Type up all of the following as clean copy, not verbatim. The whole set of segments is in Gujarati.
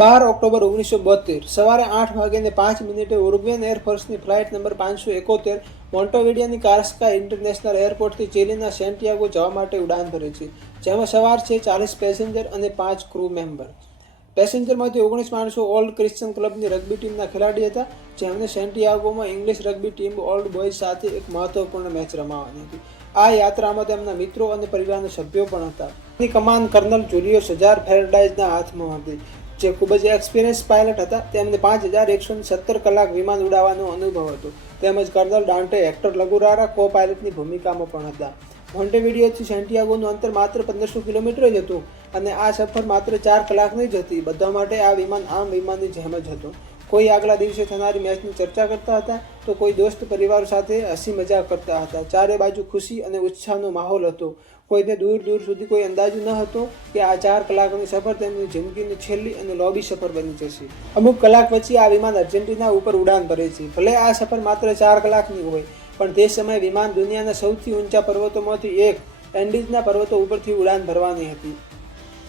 12 ઓક્ટોબર 1972 સવારે 8:05 ઉરુગ્વેન એરફોર્સની ફ્લાઇટ નંબર 571 મોન્ટેવિડિયોની કાર્સ્કા ઇન્ટરનેશનલ એરપોર્ટથી ચિલીના સેન્ટિયાગો જવા માટે ઉડાન ભરે છે, જેમાં સવાર છે 40 પેસેન્જર અને 5 ક્રૂ મેમ્બર. પેસેન્જરમાંથી 19 માણસો ઓલ્ડ ક્રિશ્ચિયન ક્લબની રગ્બી ટીમના ખેલાડી હતા, જેમને સેન્ટિયાગોમાં English rugby team old boys સાથે એક મહત્વપૂર્ણ મેચ રમાવાની હતી. આ યાત્રામાં તેમના મિત્રો અને પરિવારના સભ્યો પણ હતા. તેની કમાન કર્નલ જુલિયો સજાર ફેરડાઇઝના હાથમાં હતી, જે ખૂબ જ એક્સપિરિયન્સ પાયલટ હતા. તેમને 5117 કલાક વિમાન ઉડાવવાનો અનુભવ હતો. તેમજ કર્નલ ડાન્ટે હેક્ટર લગુરારા કો પાયલટની ભૂમિકામાં પણ હતા. મોન્ટેવિડિયોથી સેન્ટિયાગોનું અંતર માત્ર 1500 કિલોમીટર જ હતું અને આ સફર માત્ર 4 કલાકની જ હતી. બધા માટે આ વિમાન આમ વિમાનની જેમ જ હતું. કોઈ આગલા દિવસે થનારી મેચની ચર્ચા કરતા હતા, તો કોઈ દોસ્ત પરિવાર સાથે હસી મજાક કરતા હતા. ચારે બાજુ ખુશી અને ઉત્સાહનો માહોલ હતો. કોઈને દૂર દૂર સુધી કોઈ અંદાજ ન હતો કે આ 4 કલાકની સફર તેમની જિંદગીની છેલ્લી અને લોબી સફર બની જશે. અમુક કલાક પછી આ વિમાન અર્જેન્ટિના ઉપર ઉડાન ભરે છે. ભલે આ સફર માત્ર 4 કલાકની હોય, પણ તે સમયે વિમાન દુનિયાના સૌથી ઊંચા પર્વતોમાંથી એક એન્ડીઝના પર્વતો ઉપરથી ઉડાન ભરવાની હતી.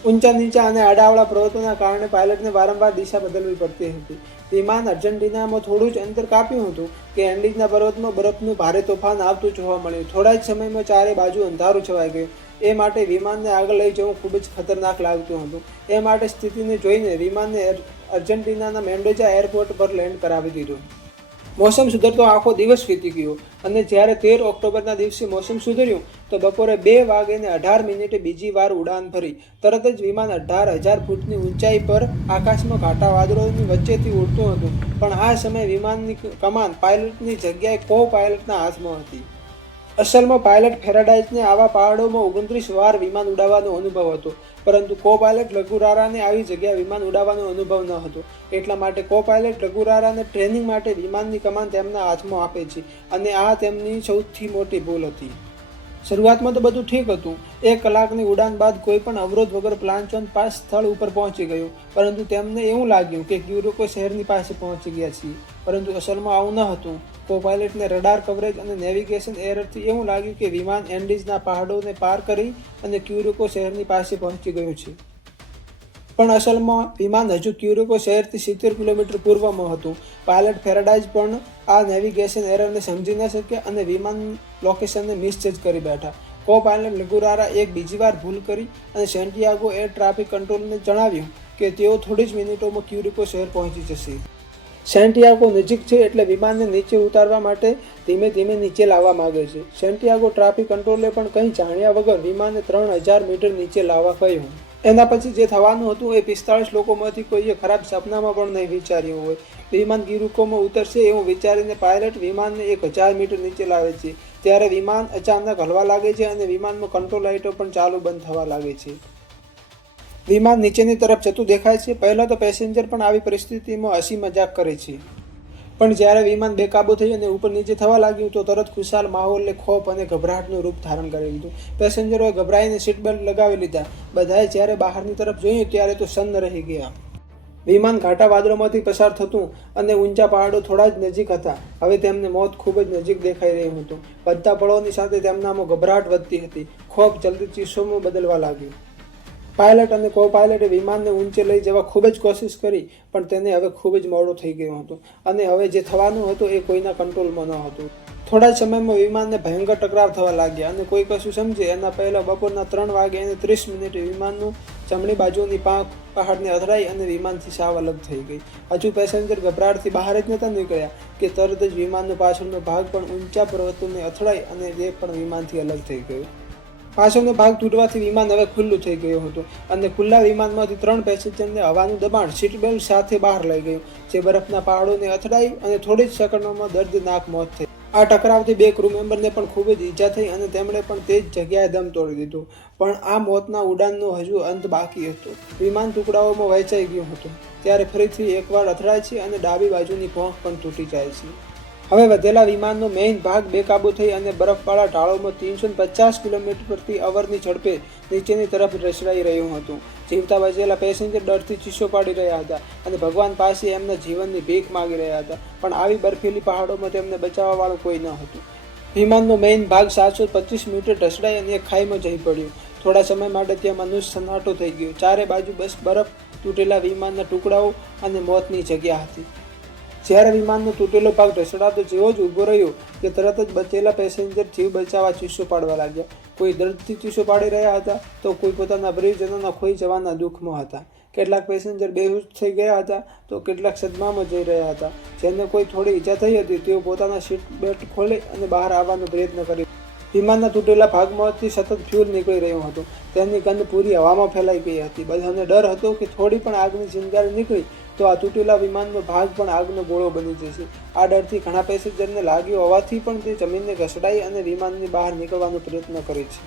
ઊંચા નીચા અને આડાવડા પર્વતોના કારણે પાયલટને વારંવાર દિશા બદલવી પડતી હતી. વિમાન અર્જેન્ટિનામાં થોડું જ અંતર કાપ્યું હતું કે એન્ડીઝના પર્વતમાં બરફનું ભારે તોફાન આવતું જોવા મળ્યું. થોડા જ સમયમાં ચારે બાજુ અંધારું છવાઈ ગયું. એ માટે વિમાનને આગળ લઈ જવું ખૂબ જ ખતરનાક લાગતું હતું. એ માટે સ્થિતિને જોઈને વિમાનને અર્જેન્ટિનાના મેન્ડોજા એરપોર્ટ પર લેન્ડ કરાવી દીધું. મોસમ સુધરતો આખો દિવસ વીતી ગયો અને જ્યારે 13 ઓક્ટોબરના દિવસે મોસમ સુધર્યું તો બપોરે 2:18 બીજી વાર ઉડાન ભરી. તરત જ વિમાન 18,000 ફૂટની ઊંચાઈ પર આકાશમાં ઘાટા વાદળોની વચ્ચેથી ઉડતું હતું. પણ આ સમયે વિમાનની કમાન પાયલટની જગ્યાએ કો પાયલટના હાથમાં હતી. અસલમાં પાયલટ ફેરાડાઇઝને આવા પહાડોમાં 29 વાર વિમાન ઉડાવવાનો અનુભવ હતો, પરંતુ કો પાયલટ લગુરારાને આવી જગ્યાએ વિમાન ઉડાવવાનો અનુભવ ન હતો. એટલા માટે કો પાયલટ લગુરારાને ટ્રેનિંગ માટે વિમાનની કમાન તેમના હાથમાં આપે છે અને આ તેમની સૌથી મોટી ભૂલ હતી. શરૂઆતમાં તો બધું ઠીક હતું. 1 કલાકની ઉડાન બાદ કોઈ પણ અવરોધ વગર પ્લાન્ચોન પાસ સ્થળ ઉપર પહોંચી ગયું, પરંતુ તેમને એવું લાગ્યું કે ક્યુરેકો શહેરની પાસે પહોંચી ગયા છીએ, પરંતુ અસલમાં આવું ન હતું. કો પાયલટને રડાર કવરેજ અને નેવિગેશન એરરથી એવું લાગ્યું કે વિમાન એન્ડીઝના પહાડોને પાર કરી અને ક્યુરેકો શહેરની પાસે પહોંચી ગયું છે. પણ અસલમાં વિમાન હજુ ક્યુરેકો શહેરથી 70 કિલોમીટર પૂર્વમાં હતું. પાયલટ ફેરાડાઇઝ પણ આ નેવિગેશન એરરને સમજી ન શક્યા અને વિમાન લોકેશનને મિસજજ કરી બેઠા. કો પાયલટ લગુરારા એક બીજી વાર ભૂલ કરી અને સેન્ટિયાગો એર ટ્રાફિક કંટ્રોલને જણાવ્યું કે તેઓ થોડી જ મિનિટોમાં ક્યુરેકો શહેર પહોંચી જશે. સેન્ટિયાગો નજીક છે એટલે વિમાનને નીચે ઉતારવા માટે ધીમે ધીમે નીચે લાવવા માંગે છે. સેન્ટિયાગો ટ્રાફિક કંટ્રોલે પણ કંઈ જાણ્યા વગર વિમાનને 3000 મીટર નીચે લાવવા કહ્યું. એના પછી જે થવાનું હતું એ 45 લોકોમાંથી કોઈએ ખરાબ સપનામાં પણ નહીં વિચાર્યું હોય. વિમાન ક્યુરેકોમાં ઉતરશે એવું વિચારીને પાયલટ વિમાનને 1000 મીટર નીચે લાવે છે. ત્યારે વિમાન અચાનક હલવા લાગે છે અને વિમાનમાં કંટ્રોલ લાઇટો પણ ચાલુ બંધ થવા લાગે છે. વિમાન નીચેની તરફ જતું દેખાય છે. પહેલાં તો પેસેન્જર પણ આવી પરિસ્થિતિમાં હસી મજાક કરે છે, પણ જ્યારે વિમાન બેકાબૂ થઈ અને ઉપર નીચે થવા લાગ્યું તો તરત ખુશાલ માહોલને ખોફ અને ગભરાટનું રૂપ ધારણ કરી લીધું. પેસેન્જરોએ ગભરાઈને સીટ બેલ્ટ લગાવી લીધા. બધાએ જ્યારે બહારની તરફ જોયું ત્યારે તો સન્ન રહી ગયા. વિમાન ઘાટા વાદળોમાંથી પસાર થતું અને ઊંચા પહાડો થોડા જ નજીક હતા. હવે તેમને મોત ખૂબ જ નજીક દેખાઈ રહ્યું હતું. વધતા પળોની સાથે તેમનામાં ગભરાટ વધતી હતી. ખોફ જલ્દી ચીસોમાં બદલવા લાગ્યું. પાયલટ અને કો પાયલટે વિમાનને ઊંચે લઈ જવા ખૂબ જ કોશિશ કરી, પણ તેને હવે ખૂબ જ મોડું થઈ ગયું હતું અને હવે જે થવાનું હતું એ કોઈના કંટ્રોલમાં ન હતું. થોડા જ સમયમાં વિમાનને ભયંકર ટકરાવ થવા લાગ્યા અને કોઈ કશું સમજે એના પહેલાં બપોરના 3:30 વિમાનનું જમણી બાજુની પાંખ પહાડને અથડાઈ અને વિમાનથી સાવ અલગ થઈ ગઈ. હજુ પેસેન્જર ગભરાટથી બહાર જ નહોતા નીકળ્યા કે તરત જ વિમાનનો પાછળનો ભાગ પણ ઊંચા પર્વતોને અથડાઈ અને એ પણ વિમાનથી અલગ થઈ ગયો. પાછળનો ભાગ તૂટવાથી વિમાન હવે ખુલ્લું થઈ ગયું હતું અને ખુલ્લા વિમાનમાંથી 3 પેસેન્જરને હવાનું દબાણ સીટ બેલ્ટ સાથે બહાર લઈ ગયું, જે બરફના પહાડોને અથડાઈ અને થોડી જ સેકન્ડોમાં દર્દનાક મોત થઈ. આ ટકરાવથી 2 ક્રૂ મેમ્બરને પણ ખૂબ જ ઈજા થઈ અને તેમણે પણ તે જ જગ્યાએ દમ તોડી દીધો. પણ આ મોતના ઉડાનનો હજુ અંત બાકી હતો. વિમાન ટુકડાઓમાં વહેંચાઈ ગયું હતું. ત્યારે ફરીથી એકવાર અથડાય છે અને ડાબી બાજુની પહોંચ પણ તૂટી જાય છે. હવે વધેલા વિમાનનો મેઇન ભાગ બેકાબૂ થઈ અને બરફવાળા ઢાળોમાં 350 કિલોમીટર પ્રતિ અવરની ઝડપે નીચેની તરફ રસડાઈ રહ્યું હતું. જીવતા બચેલા પેસેન્જર ડરથી ચીસો પાડી રહ્યા હતા અને ભગવાન પાસે એમના જીવનની ભીખ માગી રહ્યા હતા, પણ આવી બર્ફીલી પહાડોમાં તેમને બચાવવાવાળું કોઈ ન હતું. વિમાનનો મેઇન ભાગ 725 મીટર ઢસડાઈ અને એક ખાઈમાં જઈ પડ્યો. થોડા સમય માટે ત્યાં મનુષ્ય સન્નાટો થઈ ગયો. ચારે બાજુ બસ બરફ તૂટેલા વિમાનના ટુકડાઓ અને મોતની જગ્યા હતી. જ્યારે વિમાનનો તૂટેલો ભાગ ઢસડાતો જેવો જ ઊભો રહ્યો કે તરત જ બચેલા પેસેન્જર જીવ બચાવવા ચીસો પાડવા લાગ્યા. કોઈ દર્દથી ચીસો પાડી રહ્યા હતા તો કોઈ પોતાના પ્રિયજનોના ખોઈ જવાના દુઃખમાં હતા. કેટલાક પેસેન્જર બેહોશ થઈ ગયા હતા તો કેટલાક સદમામાં જઈ રહ્યા હતા. જેને કોઈ થોડી ઈજા થઈ હતી તેઓ પોતાના સીટ બેલ્ટ ખોલી અને બહાર આવવાનો પ્રયત્ન કર્યો. વિમાનના તૂટેલા ભાગમાંથી સતત ફ્યુલ નીકળી રહ્યું હતું. તેની ગંધ પૂરી હવામાં ફેલાઈ ગઈ હતી. બધાને ડર હતો કે થોડી પણ આગની ચિનગારી નીકળી તો આ તૂટેલા વિમાનનો ભાગ પણ આગનો ગોળો બની જશે. આ ડરથી ઘણા પેસેન્જરને લાગ્યું હોવાથી પણ તે જમીનને ઘસડાઈ અને વિમાનની બહાર નીકળવાનો પ્રયત્ન કરે છે.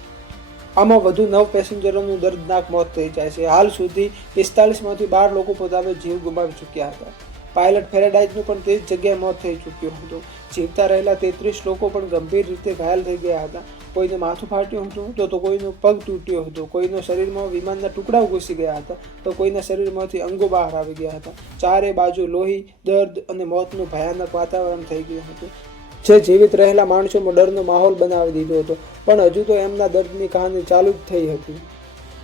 આમાં વધુ 9 પેસેન્જરોનું દર્દનાક મોત થઈ જાય છે. હાલ સુધી 45માંથી 12 લોકો પોતાનો જીવ ગુમાવી ચૂક્યા હતા. પાયલટ ફેરાડાઇઝનું પણ તે જ જગ્યાએ મોત થઈ ચૂક્યું હતું. જીવતા રહેલા 33 લોકો પણ ગંભીર રીતે ઘાયલ થઈ ગયા હતા. કોઈને માથું ફાટ્યું હતું તો કોઈનો પગ તૂટ્યો હતો. કોઈનો શરીરમાં વિમાનના ટુકડાઓ ઘૂસી ગયા હતા તો કોઈના શરીરમાંથી અંગો બહાર આવી ગયા હતા. ચારે બાજુ લોહી, દર્દ અને મોતનું ભયાનક વાતાવરણ થઈ ગયું હતું, જે જીવિત રહેલા માણસોમાં ડરનો માહોલ બનાવી દીધો હતો. પણ હજુ તો એમના દર્દની કહાની ચાલુ જ થઈ હતી.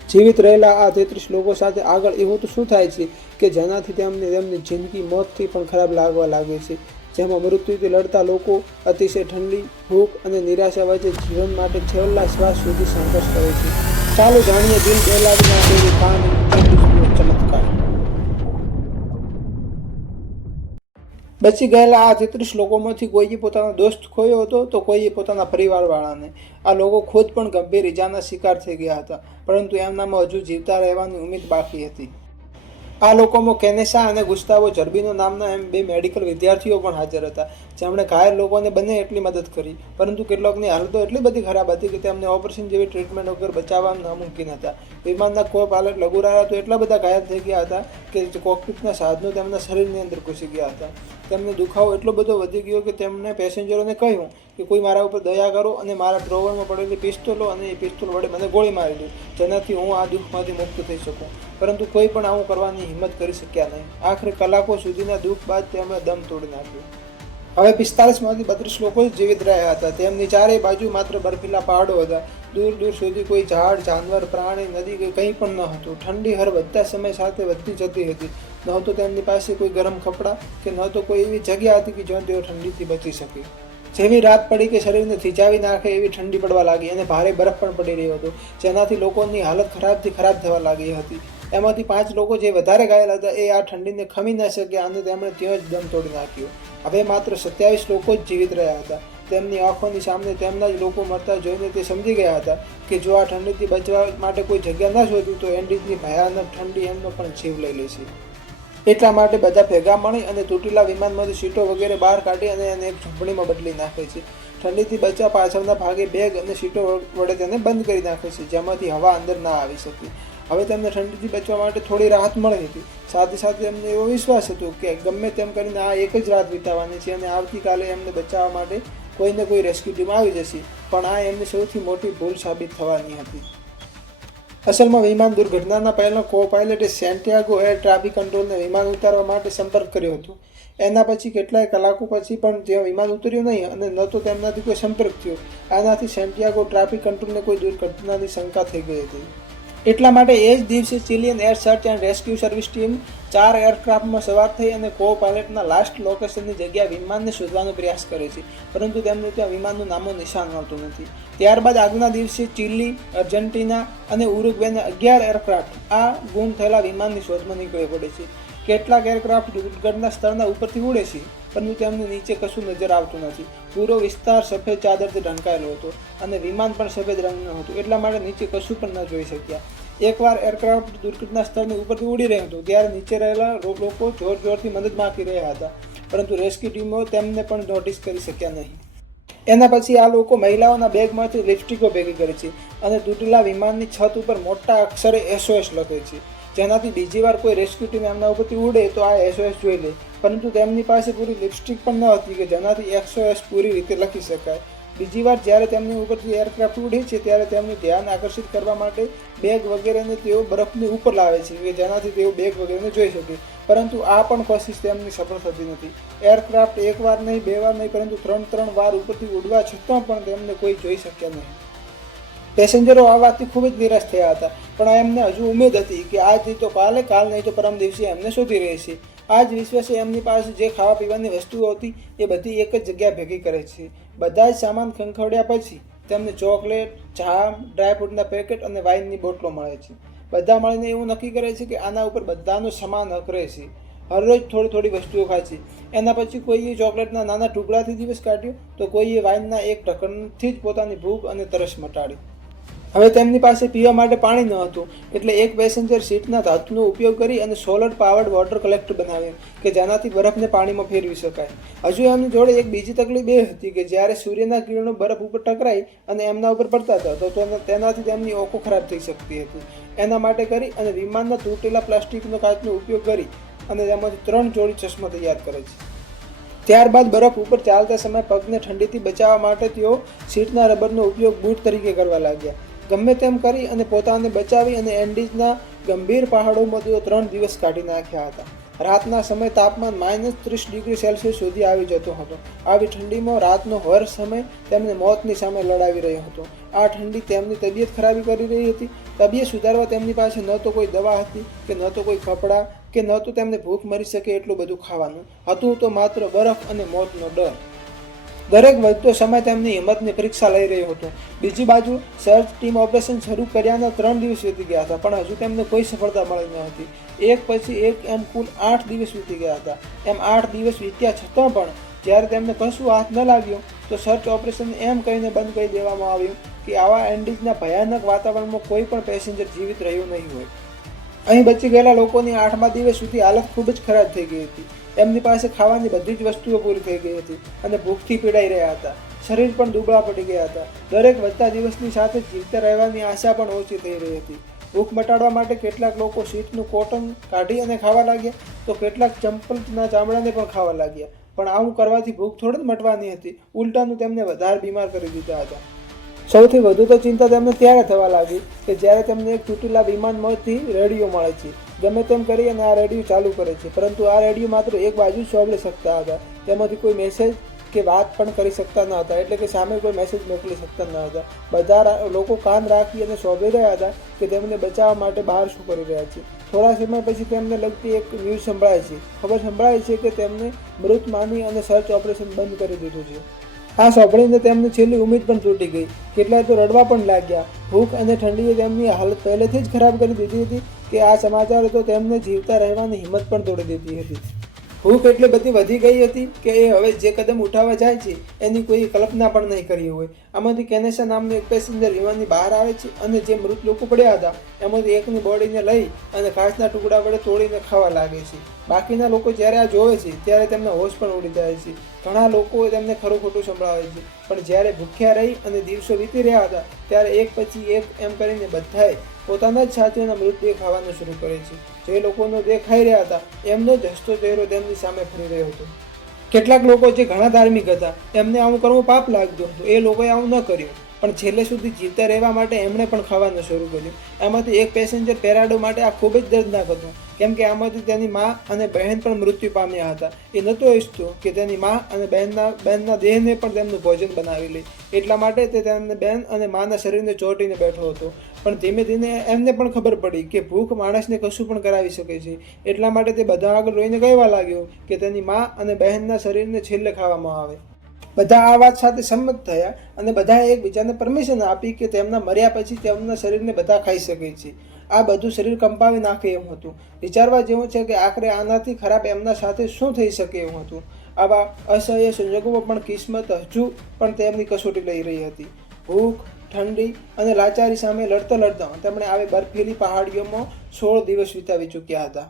જીવિત રહેલા આ 33 લોકો સાથે આગળ એવું તો શું થાય છે કે જેનાથી તેમની જિંદગી મોતથી પણ ખરાબ લાગવા લાગે છે. જેમાં મૃત્યુથી લડતા લોકો અતિશય ઠંડી, ભૂખ અને નિરાશા વચ્ચે જીવન માટે છેલ્લા શ્વાસ સુધી સંઘર્ષ કરે છે. ચાલો જાણીએ દિલ દહેલાવી નાખેલી કહાની, ચમત્કાર. બચી ગયેલા આ 33 લોકોમાંથી કોઈએ પોતાનો દોસ્ત ખોયો હતો તો કોઈએ પોતાના પરિવારવાળાને. આ લોકો ખુદ પણ ગંભીર ઈજાના શિકાર થઈ ગયા હતા, પરંતુ એમનામાં હજુ જીવતા રહેવાની ઉમ્મીદ બાકી હતી. આ લોકોમાં કેનેસા અને ગુસ્તાવો જર્બીનો નામના એમ 2 મેડિકલ વિદ્યાર્થીઓ પણ હાજર હતા, જેમણે ઘાયલ લોકોને બને એટલી મદદ કરી. પરંતુ કેટલાકની હાલતો એટલી બધી ખરાબ હતી કે તેમને ઓપરેશન જેવી ટ્રીટમેન્ટ વગર બચાવવા નામુમકિન હતા. વિમાનના કો પાયલટ લઘુરાયા તો એટલા બધા ઘાયલ થઈ ગયા હતા કે કોકપિટના સાધનો તેમના શરીરની અંદર ઘૂસી ગયા હતા. તેમને દુખાવો એટલો બધો વધી ગયો કે તેમણે પેસેન્જરોને કહ્યું કે કોઈ મારા ઉપર દયા કરો અને મારા ડ્રોવરમાં પડેલી પિસ્તોલો અને એ પિસ્તોલ વડે મને ગોળી મારી દો, જેનાથી હું આ દુઃખમાંથી મુક્ત થઈ શકું. પરંતુ કોઈ પણ આવું કરવાની હિંમત કરી શક્યા નહીં. આખરે કલાકો સુધીના દુઃખ બાદ તેમણે દમ તોડી નાખ્યો. હવે 45માંથી 32 લોકો જ જીવિત રહ્યા હતા. તેમની ચારેય બાજુ માત્ર બર્ફીલા પહાડો હતા. દૂર દૂર સુધી કોઈ ઝાડ, જાનવર, પ્રાણી, નદી કે કંઈ પણ ન હતું. ઠંડી હર વધતા સમય સાથે વધતી જતી હતી. ન તો તેમની પાસે કોઈ ગરમ કપડાં કે ન તો કોઈ એવી જગ્યા હતી કે જ્યાં તેઓ ઠંડીથી બચી શકે. જેવી રાત પડી કે શરીરને થીજાવી નાખે એવી ઠંડી પડવા લાગી અને ભારે બરફ પણ પડી રહ્યો હતો, જેનાથી લોકોની હાલત ખરાબથી ખરાબ થવા લાગી હતી. એમાંથી 5 લોકો જે વધારે ઘાયલ હતા એ આ ઠંડીને ખમી ન શક્યા અને તેમણે ત્યાં જ દમ તોડી નાખ્યો. હવે માત્ર 27 લોકો જ જીવિત રહ્યા હતા. તેમની આંખોની સામે તેમના જ લોકો મરતા જોઈને તે સમજી ગયા હતા કે જો આ ઠંડીથી બચવા માટે કોઈ જગ્યા ન શોધી તો એન્ડિઝની ભયાનક ઠંડી એમનો પણ જીવ લઈ લેશે. એટલા માટે બધા ભેગા મળી અને તૂટેલા વિમાનમાંથી સીટો વગેરે બહાર કાઢી અને એને એક ઝૂંપડીમાં બદલી નાખે છે. ઠંડીથી બચવા પાછળના ભાગે બેગ અને સીટો વડે તેને બંધ કરી નાખે છે, જેમાંથી હવા અંદર ના આવી શકે. હવે તેમને ઠંડીથી બચવા માટે થોડી રાહત મળી હતી. સાથે સાથે એમને એવો વિશ્વાસ હતો કે ગમે તેમ કરીને આ એક જ રાત વિતાવવાની છે અને આવતીકાલે એમને બચાવવા માટે કોઈને કોઈ રેસ્ક્યુ ટીમ આવી જશે. પણ આ એમની સૌથી મોટી ભૂલ સાબિત થવાની હતી. અસલમાં વિમાન દુર્ઘટનાના પહેલા કો પાયલટે સેન્ટિયાગો એર ટ્રાફિક કંટ્રોલને વિમાન ઉતારવા માટે સંપર્ક કર્યો હતો. એના પછી કેટલાય કલાકો પછી પણ ત્યાં વિમાન ઉતર્યું નહીં અને ન તો તેમનાથી કોઈ સંપર્ક થયો. આનાથી સેન્ટિયાગો ટ્રાફિક કંટ્રોલને કોઈ દુર્ઘટનાની શંકા થઈ ગઈ હતી. એટલા માટે એ જ દિવસે Chilean air search and rescue service team 4 એરક્રાફ્ટમાં સવાર થઈ અને કો પાયલટના લાસ્ટ લોકેશનની જગ્યા વિમાનને શોધવાનો પ્રયાસ કરે છે, પરંતુ તેમને ત્યાં વિમાનનું નામો નિશાન મળતું નથી. ત્યારબાદ આગલા દિવસે ચિલી, અર્જેન્ટિના અને ઉરુગ્વેના 11 એરક્રાફ્ટ આ ગુમ થયેલા વિમાનની શોધમાં નીકળી પડે છે. કેટલાક એરક્રાફ્ટ દુર્ઘટના સ્થળના ઉપરથી ઉડે છે, પરંતુ તેમને નીચે કશું નજર આવતું નથી. પૂરો વિસ્તાર સફેદ ચાદરથી ઢંકાયેલો હતો અને વિમાન પણ સફેદ રંગનું હતું, એટલા માટે નીચે કશું પણ ન જોઈ શક્યા. એકવાર એરક્રાફ્ટ દુર્ઘટના સ્થળની ઉપરથી ઉડી રહ્યો હતો ત્યારે નીચે રહેલા લોકો જોરથી મદદ માંગી રહ્યા હતા, પરંતુ રેસ્ક્યુ ટીમો તેમને પણ નોટિસ કરી શક્યા નહીં. એના પછી આ લોકો મહિલાઓના બેગમાંથી લિપસ્ટિકો ભેગી કરે છે અને તૂટેલા વિમાનની છત ઉપર મોટા અક્ષરે SOS લખે છે, જેનાથી બીજી વાર કોઈ રેસ્ક્યુ ટીમ એમના ઉપરથી ઉડે તો આ SOS જોઈ લે. પરંતુ તેમની પાસે પૂરી લિપસ્ટિક પણ ન હતી કે જેનાથી SOS પૂરી રીતે લખી શકાય. બીજી વાર જ્યારે તેમની ઉપરથી એરક્રાફ્ટ ઉડે છે ત્યારે તેમનું ધ્યાન આકર્ષિત કરવા માટે બેગ વગેરેને તેઓ બરફની ઉપર લાવે છે કે જેનાથી તેઓ બેગ વગેરેને જોઈ શકે, પરંતુ આ પણ કોશિશ તેમની સફળ થતી નથી. એરક્રાફ્ટ એક વાર નહીં, 2 વાર નહીં, પરંતુ 3 વાર ઉપરથી ઉડવા છતાં પણ તેમને કોઈ જોઈ શક્યા નહીં. પેસેન્જરો આ વાતથી ખૂબ જ નિરાશ થયા હતા, પણ એમને હજુ ઉમેદ હતી કે આજ નહીં તો કાલે, કાલ નહીં તો પરમ દિવસે એમને શોધી રહેશે. આ જ વિશ્વાસે એમની પાસે જે ખાવા પીવાની વસ્તુઓ હતી એ બધી એક જ જગ્યા ભેગી કરે છે. બધા જ સામાન ખંખોડ્યા પછી તેમને ચોકલેટ, જામ, ડ્રાયફ્રૂટના પેકેટ અને વાઇનની બોટલો મળે છે. બધા મળીને એવું નક્કી કરે છે કે આના ઉપર બધાનો સમાન હક રહેશે. હરરોજ થોડી થોડી વસ્તુઓ ખાય છે. એના પછી કોઈએ ચોકલેટના નાના ટુકડાથી દિવસ કાઢ્યો તો કોઈએ વાઇનના એક ઢક્કણથી જ પોતાની ભૂખ અને તરસ મટાડી. હવે તેમની પાસે પીવા માટે પાણી ન હતું, એટલે એક પેસેન્જર સીટના ધાતુનો ઉપયોગ કરી અને સોલર પાવર્ડ વોટર કલેક્ટર બનાવ્યું કે જેનાથી બરફને પાણીમાં ફેરવી શકાય. હજુ એમની જોડે એક બીજી તકલીફ એ હતી કે જ્યારે સૂર્યના કિરણો બરફ ઉપર ટકરાઈ અને એમના ઉપર પડતા હતા તો તેનાથી તેમની આંખો ખરાબ થઈ શકતી હતી. એના માટે કરી અને વિમાનના તૂટેલા પ્લાસ્ટિકનો કાચનો ઉપયોગ કરી અને તેમાંથી 3 જોડી ચશ્મા તૈયાર કરે છે. ત્યારબાદ બરફ ઉપર ચાલતા સમયે પગને ઠંડીથી બચાવવા માટે તેઓ સીટના રબરનો ઉપયોગ બૂટ તરીકે કરવા લાગ્યા. ગમે તેમ કરી અને પોતાને બચાવી અને એન્ડીઝના ગંભીર પહાડોમાં તેઓ 3 દિવસ કાઢી નાખ્યા હતા. રાતના સમય તાપમાન -30°C સુધી આવી જતો હતો. આવી ઠંડીમાં રાતનો હર સમય તેમને મોતની સામે લડાવી રહ્યો હતો. આ ઠંડી તેમની તબિયત ખરાબી કરી રહી હતી. તબિયત સુધારવા તેમની પાસે ન તો કોઈ દવા હતી કે ન તો કોઈ કપડાં કે ન તો તેમને ભૂખ મરી શકે એટલું બધું ખાવાનું હતું, તો માત્ર બરફ અને મોતનો ડર. દરેક વધતો સમય તેમની હિંમતની પરીક્ષા લઈ રહ્યો હતો. બીજી બાજુ સર્ચ ટીમ ઓપરેશન શરૂ કર્યાના 3 દિવસ વીતી ગયા હતા, પણ હજુ તેમને કોઈ સફળતા મળી ન હતી. એક પછી એક એમ કુલ 8 દિવસ વીતી ગયા હતા. એમ 8 દિવસ વીત્યા છતાં પણ જ્યારે તેમને કશું હાથ ન લાગ્યો તો સર્ચ ઓપરેશન એમ કહીને બંધ કરી દેવામાં આવ્યું કે આવા એન્ડીઝના ભયાનક વાતાવરણમાં કોઈ પણ પેસેન્જર જીવિત રહ્યું નહીં હોય. અહીં બચી ગયેલા લોકોની 8મા દિવસ સુધી હાલત ખૂબ જ ખરાબ થઈ ગઈ હતી. એમની પાસે ખાવાની બધી જ વસ્તુઓ પૂરી થઈ ગઈ હતી અને ભૂખથી પીડાઈ રહ્યા હતા. શરીર પણ દુબળા પડી ગયા હતા. દરેક વધતા દિવસની સાથે જીવતા રહેવાની આશા પણ ઓછી થઈ રહી હતી. ભૂખ મટાડવા માટે કેટલાક લોકો સીટનું કોટન કાઢી અને ખાવા લાગ્યા, તો કેટલાક ચંપલના ચામડાને પણ ખાવા લાગ્યા. પણ આવું કરવાથી ભૂખ થોડી જ મટવાની હતી, ઉલટાનું તેમને વધારે બીમાર કરી દીધા હતા. સૌથી વધુ તો ચિંતા તેમને ત્યારે થવા લાગી કે જ્યારે તેમને એક તૂટેલા વિમાનમાંથી રેડિયો મળે છે. ગમે તેમ કરી અને આ રેડિયો ચાલુ કરે છે, પરંતુ આ રેડિયો માત્ર એક બાજુ જ સાંભળી શકતા હતા. તેમાંથી કોઈ મેસેજ કે વાત પણ કરી શકતા ન હતા, એટલે કે સામે કોઈ મેસેજ મોકલી શકતા ન હતા. બધા લોકો કાન રાખી અને સાંભળી રહ્યા હતા કે તેમને બચાવવા માટે બહાર શું કરી રહ્યા છે. થોડા સમય પછી તેમને લગતી એક ન્યૂઝ સંભળાય છે. ખબર સંભળાય છે કે તેમને મૃત માની અને સર્ચ ઓપરેશન બંધ કરી દીધું છે. આ સાંભળીને તેમની છેલ્લી ઉમ્મીદ પણ તૂટી ગઈ. કેટલાય તો રડવા પણ લાગ્યા. ભૂખ અને ઠંડીએ તેમની હાલત પહેલેથી જ ખરાબ કરી દીધી હતી કે આ સમાચારે તો તેમને જીવતા રહેવાની હિંમત પણ તોડી દીધી હતી. ભૂખ એટલી બધી વધી ગઈ હતી કે એ હવે જે કદમ ઉઠાવવા જાય છે એની કોઈ કલ્પના પણ નહીં કરી હોય. આમાંથી કેનેસા નામનો એક પેસેન્જર વિમાનની બહાર આવે છે અને જે મૃત લોકો પડ્યા હતા એમાંથી એકની બોડીને લઈ અને કાચના ટુકડા વડે તોડીને ખાવા લાગે છે. બાકીના લોકો જ્યારે આ જોવે છે ત્યારે તેમના હોશ પણ ઉડી જાય છે. ઘણા લોકો તેમને ખરું ખોટું સંભળાવે છે, પણ જ્યારે ભૂખ્યા રહી અને દિવસો વીતી રહ્યા હતા ત્યારે એક પછી એક એમ કરીને બધાએ પોતાના જ સાથીઓના મૃતદેહ ખાવાનું શરૂ કરે છે. જે લોકોનો દેહ ખાઈ રહ્યા હતા એમનો જ હસતો ચહેરો તેમની સામે ફરી રહ્યો હતો. કેટલાક લોકો જે ઘણા ધાર્મિક હતા એમને આવું કરવું પાપ લાગતું હતું. એ લોકોએ આવું ન કર્યું, પણ છેલ્લે સુધી જીવતા રહેવા માટે એમણે પણ ખાવાનું શરૂ કર્યું. એમાંથી એક પેસેન્જર પેરાડો માટે આ ખૂબ જ દર્દનાક હતું, કેમ કે આમાંથી તેની મા અને બહેન પણ મૃત્યુ પામ્યા હતા. એ નહોતો ઈચ્છતો કે તેની મા અને બહેનના દેહને પણ તેમનું ભોજન બનાવી લે, એટલા માટે તે તેમને બહેન અને માના શરીરને ચોંટીને બેઠો હતો. પણ ધીમે ધીમે એમને પણ ખબર પડી કે ભૂખ માણસને કશું પણ કરાવી શકે છે. એટલા માટે તે બધા આગળ રોઈને કહેવા લાગ્યો કે તેની મા અને બહેનના શરીરને છેલ્લે ખાવામાં આવે. બધા આ વાત સાથે સંમત થયા અને બધાએ એકબીજાને પરમિશન આપી કે તેમના મર્યા પછી તેમના શરીરને બધા ખાઈ શકે છે. આ બધું શરીર કંપાવી નાખે એમ હતું. વિચારવા જેવું છે કે આખરે આનાથી ખરાબ એમના સાથે શું થઈ શકે એમ હતું. આવા અસહ્ય સંજોગોમાં પણ કિસ્મત હજુ પણ તેમની કસોટી લઈ રહી હતી. ભૂખ, ઠંડી અને લાચારી સામે લડતા લડતા તેમણે આવી બર્ફીલી પહાડીઓમાં 16 દિવસ વિતાવી ચૂક્યા હતા.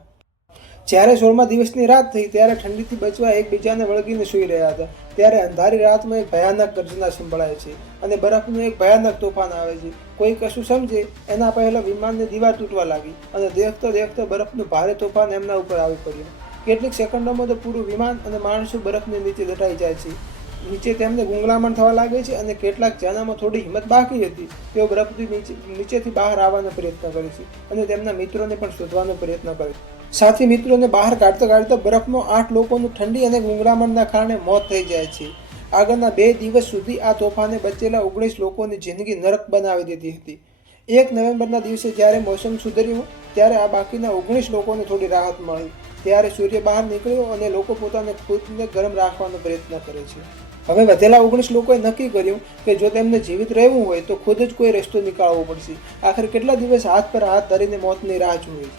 જ્યારે 16મા દિવસની રાત થઈ ત્યારે ઠંડીથી બચવા એકબીજાને વળગીને સૂઈ રહ્યા હતા. ત્યારે અંધારી રાતમાં એક ભયાનક ગર્જના સંભળાય છે અને બરફનું એક ભયાનક તોફાન આવે છે. કોઈ કશું સમજે એના પહેલા વિમાનની દીવાલ તૂટવા લાગી અને દેખતા દેખતા બરફનું ભારે તોફાન એમના ઉપર આવી પડ્યું. કેટલીક સેકન્ડોમાં તો પૂરું વિમાન અને માણસો બરફની નીચે દટાઈ જાય છે. નીચે તેમને ગુંગળામણ થવા લાગે છે અને કેટલાક જેનામાં થોડી હિંમત બાકી હતી તેઓ બરફથી નીચેથી બહાર આવવાનો પ્રયત્ન કરે છે અને તેમના મિત્રોને પણ શોધવાનો પ્રયત્ન કરે છે. સાથી મિત્રોને બહાર કાઢતા કાઢતા બરફમાં 8 લોકોનું ઠંડી અને ગુંગળામણના કારણે મોત થઈ જાય છે. આગળના 2 દિવસ સુધી આ તોફાને બચેલા 19 લોકોની જિંદગી નરક બનાવી દીધી હતી. 1 નવેમ્બરના દિવસે જ્યારે મોસમ સુધર્યું ત્યારે આ બાકીના 19 લોકોને થોડી રાહત મળી. ત્યારે સૂર્ય બહાર નીકળ્યો અને લોકો પોતાને ખુદને ગરમ રાખવાનો પ્રયત્ન કરે છે. હવે વધેલા 19 લોકોએ નક્કી કર્યું કે જો તેમને જીવિત રહેવું હોય તો ખુદ જ કોઈ રસ્તો નીકાળવો પડશે. આખરે કેટલા દિવસ હાથ પર હાથ ધરીને મોતની રાહ જોઈ.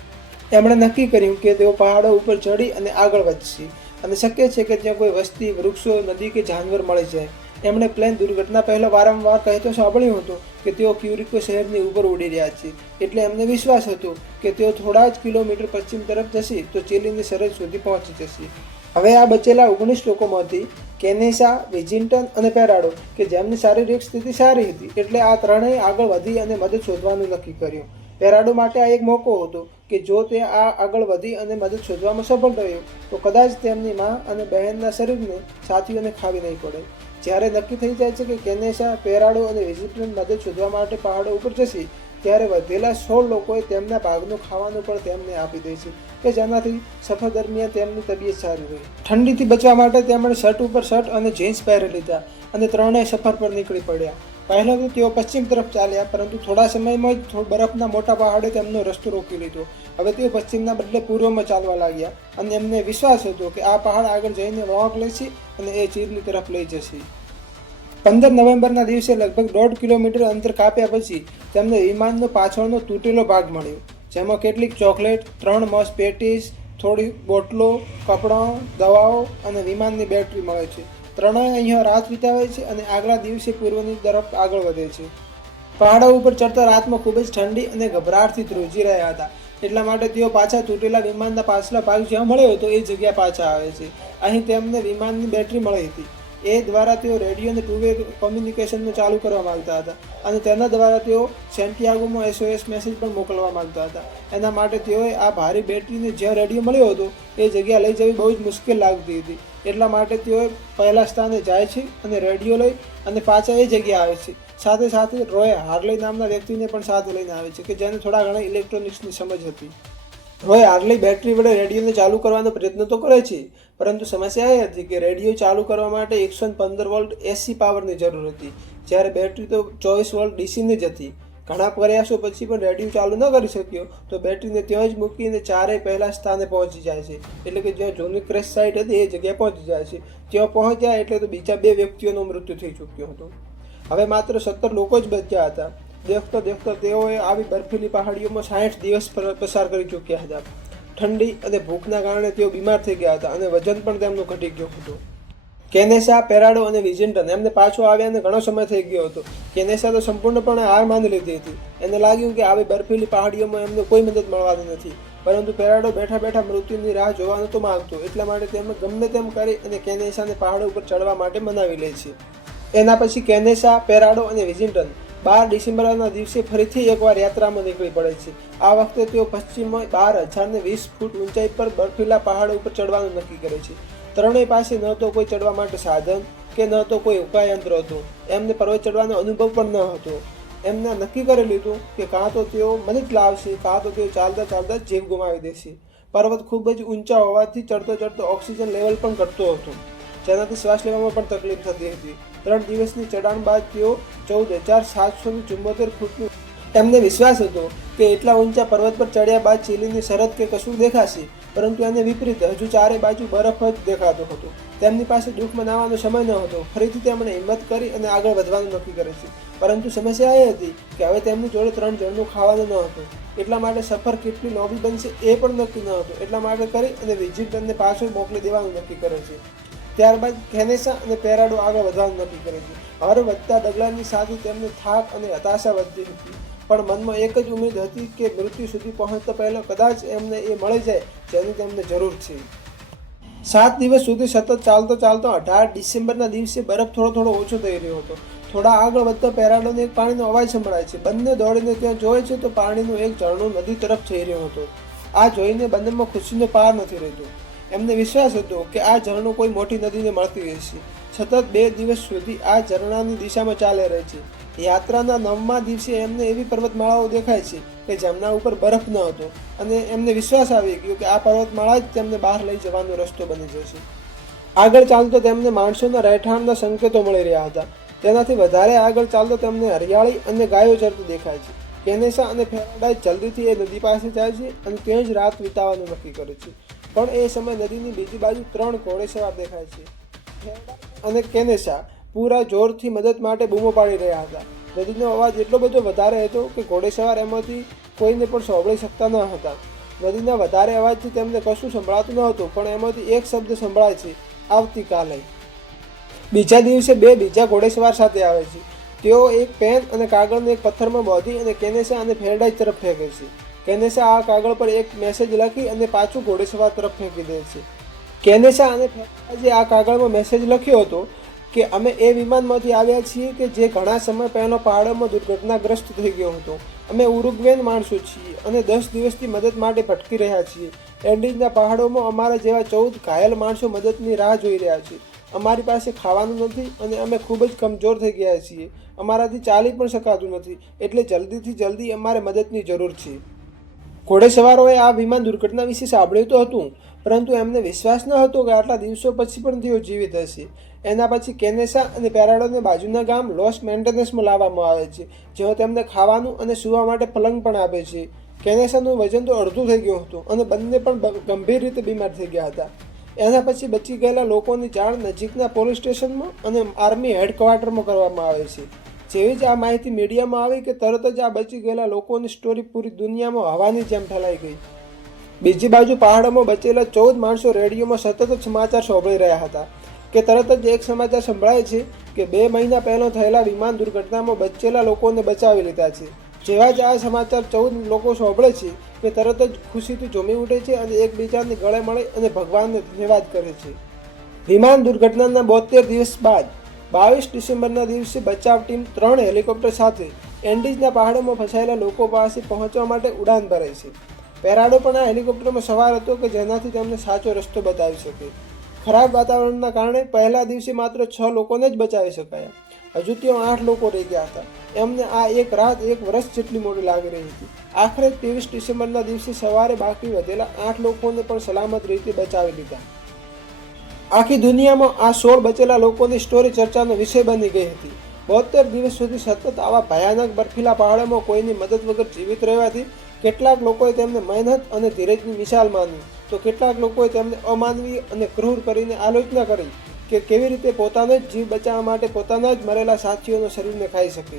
એમણે નક્કી કર્યું કે તેઓ પહાડો ઉપર ચડી અને આગળ વધશે અને શક્ય છે કે ત્યાં કોઈ વસ્તી, વૃક્ષો, નદી કે જાનવર મળી જાય. એમણે પ્લેન દુર્ઘટના પહેલા વારંવાર કહેતો સાંભળ્યું હતું કે તેઓ ક્યુરિકો શહેરની ઉપર ઉડી રહ્યા છે, એટલે એમને વિશ્વાસ હતો કે તેઓ થોડા જ કિલોમીટર પશ્ચિમ તરફ જશે તો ચીલીની સરહદ સુધી પહોંચી જશે. હવે આ બચેલા 19 લોકોમાંથી કેનેસા, વિજિન્ટન અને પેરાડો કે જેમની શારીરિક સ્થિતિ સારી હતી, એટલે આ ત્રણેય આગળ વધી અને મદદ શોધવાનું નક્કી કર્યું. પેરાડો માટે આ એક મોકો હતો કે જો તે આ આગળ વધી અને મદદ શોધવામાં સફળ રહ્યો તો કદાચ તેમની મા અને બહેનના શરીરને સાથીઓને ખાવી નહીં પડે. જ્યારે નક્કી થઈ જાય છે કે કેનેસા, પેરાડો અને વિજિન્ટન મદદ શોધવા માટે પહાડો ઉપર જશે ત્યારે વધેલા 16 લોકોએ તેમના ભાગનું ખાવાનું પણ તેમને આપી દે છે કે જેનાથી સફર દરમિયાન તેમની તબિયત સારી રહે. ઠંડીથી બચવા માટે તેમણે શર્ટ ઉપર શર્ટ અને જીન્સ પહેરી લીધા અને ત્રણેય સફર પર નીકળી પડ્યા. પહેલાં તો તેઓ પશ્ચિમ તરફ ચાલ્યા, પરંતુ થોડા સમયમાં જ બરફના મોટા પહાડે તેમનો રસ્તો રોકી લીધો. હવે તેઓ પશ્ચિમના બદલે પૂર્વમાં ચાલવા લાગ્યા અને એમને વિશ્વાસ હતો કે આ પહાડ આગળ જઈને વળાંક લેશે અને એ ચીલી તરફ લઈ જશે. 15 નવેમ્બરના દિવસે લગભગ 1.5 કિલોમીટર અંતર કાપ્યા પછી તેમને વિમાનનો પાછળનો તૂટેલો ભાગ મળ્યો, જેમાં કેટલીક ચોકલેટ, 3 મોસ પેટીસ, થોડી બોટલો, કપડાં, દવાઓ અને વિમાનની બેટરી મળે છે. ત્રણેય અહીંયા રાત વિતાવે છે અને આગલા દિવસે પૂર્વની તરફ આગળ વધે છે. પહાડો ઉપર ચડતા રાતમાં ખૂબ જ ઠંડી અને ગભરાટથી ધ્રુજી રહ્યા હતા, એટલા માટે તેઓ પાછા તૂટેલા વિમાનના પાછલા ભાગ જ્યાં મળ્યો હતો એ જગ્યા પાછા આવે છે. અહીં તેમને વિમાનની બેટરી મળી હતી. એ દ્વારા તેઓ રેડિયો અને ટુ વે કોમ્યુનિકેશનને ચાલુ કરવા માંગતા હતા અને તેના દ્વારા તેઓ સેન્ટિયાગોમાં SOS મેસેજ પણ મોકલવા માંગતા હતા. એના માટે તેઓએ આ ભારે બેટરીને જ્યાં રેડિયો મળ્યો હતો એ જગ્યા લઈ જવી બહુ જ મુશ્કેલ લાગતી હતી. એટલા માટે તેઓ પહેલા સ્થાને જાય છે અને રેડિયો લઈ અને પાછા એ જગ્યા આવે છે. સાથે સાથે રોય હાર્લી નામના વ્યક્તિને પણ સાથે લઈને આવે છે કે જેને થોડા ઘણા ઇલેક્ટ્રોનિક્સની સમજ હતી. રોય હાર્લી બેટરી વડે રેડિયોને ચાલુ કરવાનો પ્રયત્ન તો કરે છે, પરંતુ સમસ્યા એ હતી કે રેડિયો ચાલુ કરવા માટે 115 વોલ્ટ AC પાવરની જરૂર હતી, જ્યારે બેટરી તો 24 વોલ્ટ DCની જ હતી. ઘણા પ્રયાસો પછી પણ રેડિયો ચાલુ ન કરી શક્યો તો બેટરીને ત્યાં જ મૂકીને ચારેય પહેલા સ્થાને પહોંચી જાય છે, એટલે કે જ્યાં જૂની ક્રેશ સાઇટ હતી એ જગ્યાએ પહોંચી જાય છે. ત્યાં પહોંચ્યા એટલે તો બીજા 2 વ્યક્તિઓનું મૃત્યુ થઈ ચૂક્યું હતું. હવે માત્ર 17 લોકો જ બચ્યા હતા. દેખતા દેખતા તેઓએ આવી બર્ફીલી પહાડીઓમાં 60 દિવસ પસાર કરી ચૂક્યા હતા. ઠંડી અને ભૂખના કારણે તેઓ બીમાર થઈ ગયા હતા અને વજન પણ તેમનું ઘટી ગયું હતું. કેનેસા, પેરાડો અને વિજિન્ટન એમને પાછો આવ્યાને ઘણો સમય થઈ ગયો હતો. કેનેસા તો સંપૂર્ણપણે હાર માની લીધી હતી. એને લાગ્યું કે આવી બર્ફીલી પહાડીઓમાં એમને કોઈ મદદ મળવાની નથી, પરંતુ પેરાડો બેઠા બેઠા મૃત્યુની રાહ જોવાનું તો માંગતો, એટલા માટે તેમણે ગમે તેમ કરી અને કેનેસાને પહાડો ઉપર ચડવા માટે મનાવી લે છે. એના પછી કેનેસા, પેરાડો અને વિજિન્ટન 12 ડિસેમ્બરના દિવસે ફરીથી એકવાર યાત્રામાં નીકળી પડે છે. આ વખતે તેઓ પશ્ચિમમાં 12,020 ફૂટ ઊંચાઈ પર બર્ફીલા પહાડો ઉપર ચડવાનું નક્કી કરે છે. ત્રણેય પાસે ન તો કોઈ ચડવા માટે સાધન કે ન તો કોઈ ઉપાયંત્ર હતું. એમને પર્વત ચડવાનો અનુભવ પણ ન હતો. એમને નક્કી કરી લીધું કે કાં તો તેઓ મદદ લાવશે, કાં તો તેઓ ચાલતા ચાલતા જીવ ગુમાવી દેશે. પર્વત ખૂબ જ ઊંચા હોવાથી ચડતો ચડતો ઓક્સિજન લેવલ પણ ઘટતો હતો, જેનાથી શ્વાસ લેવામાં પણ તકલીફ થતી હતી. 3 દિવસની ચઢાણ બાદ તેઓ 14,774 ફૂટનું. એમને વિશ્વાસ હતો કે એટલા ઊંચા પર્વત પર ચડ્યા બાદ ચીલીની સરહદ કે કશું દેખાશે, પરંતુ એને વિપરીત હજુ ચારે બાજુ બરફ જ દેખાતો હતો. તેમની પાસે દુઃખ મનાવવાનો સમય ન હતો. ફરીથી તેમણે હિંમત કરી અને આગળ વધવાનું નક્કી કરે છે, પરંતુ સમસ્યા એ હતી કે હવે તેમની જોડે 3 જણનું ખાવાનું ન હતું. એટલા માટે સફર કેટલી લાંબી બનશે એ પણ નક્કી ન હતું. એટલા માટે કરી અને વિજિન્ટનને પાછળ મોકલી દેવાનું નક્કી કરે છે. ત્યારબાદ કેનેસા અને પેરાડો આગળ વધવાનું નક્કી કરે છે. હર વધતા ડગલાની સાથે તેમને થાક અને હતાશા વધતી હતી, પણ મનમાં એક જ ઉમેદ હતી કે મૃત્યુ સુધી પહોંચતા પહેલાં કદાચ એમને એ મળી જાય જેની તેમને જરૂર છે. 7 દિવસ સુધી સતત ચાલતો 18 ડિસેમ્બરના દિવસે બરફ થોડો થોડો ઓછો થઈ રહ્યો હતો. થોડા આગળ વધતા પેરાડોને એક પાણીનો અવાજ સંભળાય છે. બંને દોડીને ત્યાં જોવે છે તો પાણીનું એક ઝરણું નદી તરફ જઈ રહ્યો હતો. આ જોઈને બંનેમાં ખુશીનો પાર નથી રહેતો. એમને વિશ્વાસ હતો કે આ ઝરણું કોઈ મોટી નદીને મળતી રહેશે. સતત 2 દિવસ સુધી આ ઝરણાની દિશામાં ચાલે રહે છે. યાત્રાના 9મા દિવસે એમને એવી પર્વતમાળાઓ દેખાય છે કે જેમના ઉપર બરફ ન હતો, અને એમને વિશ્વાસ આવી ગયો કે આ પર્વતમાળા જ તેમને બહાર લઈ જવાનો રસ્તો બની જશે. આગળ ચાલતો તેમને માણસોના રહેઠાણના સંકેતો મળી રહ્યા હતા. તેનાથી વધારે આગળ ચાલતો તેમને હરિયાળી અને ગાયો ચરતી દેખાય છે. કેનેસા અને ફેરાડાઇઝ જલ્દીથી એ નદી પાસે જાય છે અને ત્યાં જ રાત વિતાવવાનું નક્કી કરે છે. પણ એ સમય નદીની બીજી બાજુ 3 ઘોડેસવાર દેખાય છે. ફેરાડાઇઝ અને કેનેસા પૂરા જોરથી મદદ માટે બૂમો પાડી રહ્યા હતા. નદીનો અવાજ એટલો બધો વધારે હતો કે ઘોડેસવાર એમાંથી કોઈને પણ સાંભળી શકતા ન હતા. નદીના વધારે અવાજથી તેમને કશું સંભળાતું ન હતું, પણ એમાંથી એક શબ્દ સંભળાય છે, આવતીકાલે. બીજા દિવસે 2 બીજા ઘોડેસવાર સાથે આવે છે. તેઓ એક પેન અને કાગળને એક પથ્થરમાં બાંધી અને કેનેસા અને ફેરાડાઇઝ તરફ ફેંકે છે. કેનેસા આ કાગળ પર એક મેસેજ લખી અને પાછું ઘોડેસવાર તરફ ફેંકી દે છે. કેનેસા અને ફેરાડાઇઝે આ કાગળમાં મેસેજ લખ્યો હતો કે અમે એ વિમાનમાંથી આવ્યા છીએ કે જે ઘણા સમય પહેલાં પહાડોમાં દુર્ઘટનાગ્રસ્ત થઈ ગયો હતો. અમે ઉરુગ્વેન માણસો છીએ અને 10 દિવસથી મદદ માટે ભટકી રહ્યા છીએ. એન્ડીઝના પહાડોમાં અમારા જેવા 14 ઘાયલ માણસો મદદની રાહ જોઈ રહ્યા છે. અમારી પાસે ખાવાનું નથી અને અમે ખૂબ જ કમજોર થઈ ગયા છીએ. અમારાથી ચાલી પણ શકાતું નથી, એટલે જલ્દીથી જલ્દી અમારે મદદની જરૂર છે. ઘોડેસવારોએ આ વિમાન દુર્ઘટના વિશે સાંભળ્યું તો હતું, પરંતુ એમને વિશ્વાસ ન હતો કે આટલા દિવસો પછી પણ તેઓ જીવિત હશે. એના પછી કેનેસા અને ફેરાડાઇઝને બાજુના ગામ લોસ મેન્ટેનસમાં લાવવામાં આવે છે, જ્યાં તેમને ખાવાનું અને સૂવા માટે પલંગ પણ આપે છે. કેનેસાનું વજન તો અડધું થઈ ગયું હતું અને બંને પણ ગંભીર રીતે બીમાર થઈ ગયા હતા. એના પછી બચી ગયેલા લોકોની જાણ નજીકના પોલીસ સ્ટેશનમાં અને આર્મી હેડક્વાર્ટરમાં કરવામાં આવે છે. જેવી જ આ માહિતી મીડિયામાં આવી કે તરત જ આ બચી ગયેલા લોકોની સ્ટોરી પૂરી દુનિયામાં હવાની જેમ ફેલાઈ ગઈ. બીજી બાજુ પહાડોમાં બચેલા 14 માણસો રેડિયોમાં સતત જ સમાચાર સાંભળી રહ્યા હતા કે તરત જ એક સમાચાર સંભળાય છે કે 2 મહિના પહેલાં થયેલા વિમાન દુર્ઘટનામાં બચેલા લોકોને બચાવી લીધા છે. જેવા જ આ સમાચાર 14 લોકો સાંભળે છે કે તરત જ ખુશીથી ઝૂમી ઉઠે છે અને એકબીજાને ગળે મળે અને ભગવાનને ધન્યવાદ કરે છે. વિમાન દુર્ઘટનાના 72 દિવસ બાદ 22 ડિસેમ્બરના દિવસે બચાવ ટીમ 3 હેલિકોપ્ટર સાથે એન્ડીઝના પહાડોમાં ફસાયેલા લોકો પાસે પહોંચવા માટે ઉડાન ભરે છે. ફેરાડો પણ આ હેલિકોપ્ટરમાં સવાર હતો કે જેનાથી તેમને સાચો રસ્તો બતાવી શકે. ખરાબ વાતાવરણના કારણે પહેલા દિવસે માત્ર 6 લોકોને જ બચાવી શકાયા. હજુ ત્યાં 8 લોકો રહી ગયા હતા. એમને આ એક રાત 1 વર્ષ જેટલી મોટી લાગી રહી હતી. આખરે 23 ડિસેમ્બરના દિવસે સવારે બાકી વધેલા 8 લોકોને પણ સલામત રીતે બચાવી લીધા. આખી દુનિયામાં આ 16 બચેલા લોકોની સ્ટોરી ચર્ચાનો વિષય બની ગઈ હતી. 72 દિવસ સુધી સતત આવા ભયાનક બર્ફીલા પહાડોમાં કોઈની મદદ વગર જીવિત રહેવાથી કેટલાક લોકોએ તેમને મહેનત અને ધીરજની મિસાલ માની, તો કેટલાક લોકોએ તેમને અમાનવીય અને ક્રૂર કરીને આલોચના કરી કે કેવી રીતે પોતાનો જ જીવ બચાવવા માટે પોતાના જ મરેલા સાથીઓના શરીરને ખાઈ શકે.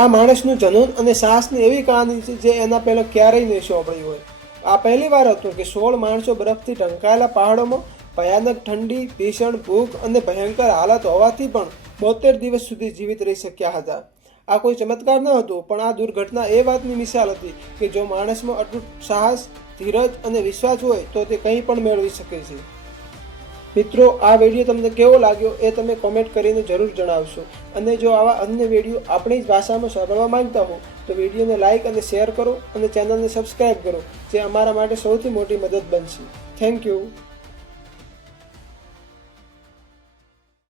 આ માણસનું જનૂન અને સાહસની એવી કહાની છે જે એના પહેલાં ક્યારેય નહીં સાંભળી હોય. આ પહેલી વાર હતું કે 16 માણસો બરફથી ઢંકાયેલા પહાડોમાં ભયાનક ઠંડી, ભીષણ ભૂખ અને ભયંકર હાલત હોવાથી પણ 72 દિવસ સુધી જીવિત રહી શક્યા હતા. આ કોઈ ચમત્કાર ન હતો, પણ આ દુર્ઘટના એ વાતની મિસાલ હતી કે જો માણસમાં અટૂટ સાહસ, ધીરજ અને વિશ્વાસ હોય તો તે કંઈ પણ મેળવી શકે છે. મિત્રો, આ વિડીયો તમને કેવો લાગ્યો એ તમે કોમેન્ટ કરીને જરૂર જણાવશો. અને જો આવા અન્ય વિડીયો આપણી જ ભાષામાં સાંભળવા માંગતા હો તો વિડીયોને લાઇક અને શેર કરો અને ચેનલને સબસ્ક્રાઈબ કરો, જે અમારા માટે સૌથી મોટી મદદ બનશે. Thank you.